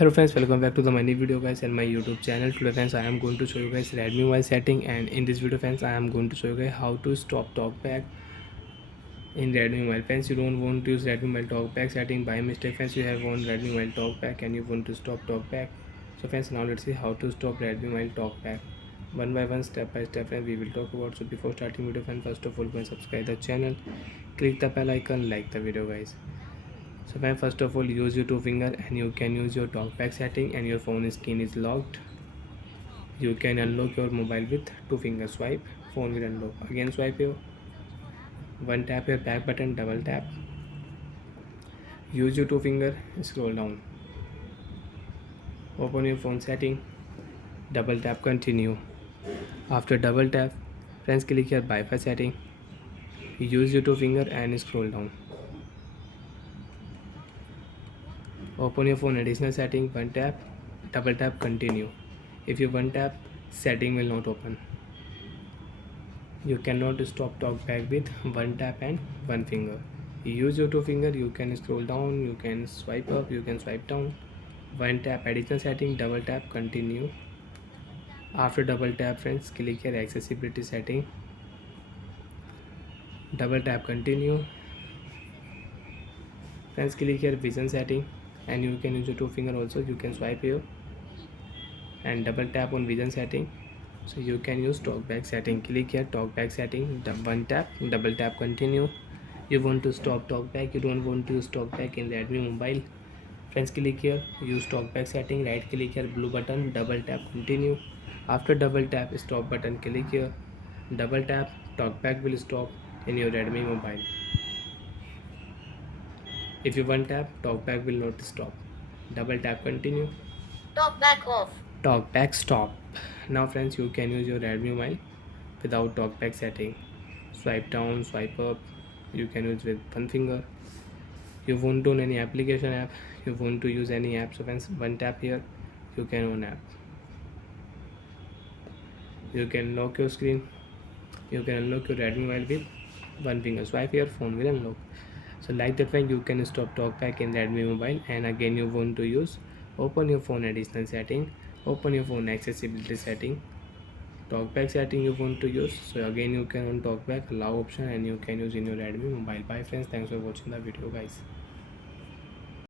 Hello friends, welcome back to the my new video guys and my YouTube channel. Today friends, I am going to show you guys Redmi mobile setting, and in this video friends, I am going to show you guys how to stop talkback in Redmi mobile. Friends, you don't want to use Redmi mobile talkback setting by mistake. Friends, you have on Redmi mobile talkback and you want to stop talkback. So friends, now let's see how to stop Redmi mobile talkback. One by one, step by step, friends, we will talk about. So before starting video friends, first of all, go and subscribe the channel, click the bell icon, like the video guys. So when first of all, use your two finger and you can use your talkback setting and your phone screen is locked. You can unlock your mobile with two finger swipe. Phone will unlock. Again swipe your one, tap your back button, double tap. Use your two finger, scroll down. Open your phone setting, double tap, continue. After double tap, friends, click here Wi-Fi setting. Use your two finger and scroll down. Open your phone additional setting, one tap, double tap, continue. If you one tap, setting will not open. You cannot stop talkback with one tap and one finger. You use your two finger, you can scroll down, you can swipe up, you can swipe down. One tap additional setting, double tap, continue. After double tap friends, click here accessibility setting, double tap, continue. Friends, click here vision setting, and you can use your two finger also. You can swipe here and double tap on vision setting, so you can use talkback setting. Click here talkback setting, one tap, double tap, continue. You want to stop talkback, you don't want to use talkback in Redmi mobile. Friends, click here use talkback setting, right click here blue button, double tap, continue. After double tap stop button, click here double tap, talkback will stop in your Redmi mobile. If you one tap, talkback will not stop. Double tap, continue. Talkback off. Talkback stop. Now friends, you can use your Redmi mobile without talkback setting. Swipe down, swipe up, you can use with one finger. You want to on any application app, you want to use any app, so friends, one tap here, you can on app. You can lock your screen, you can unlock your Redmi mobile with one finger. Swipe here, phone will unlock. So like that way you can stop talkback in Redmi mobile. And again, you want to use, open your phone additional setting, open your phone accessibility setting, talkback setting you want to use. So again, you can on talkback allow option and you can use in your Redmi mobile. Bye friends, thanks for watching the video guys.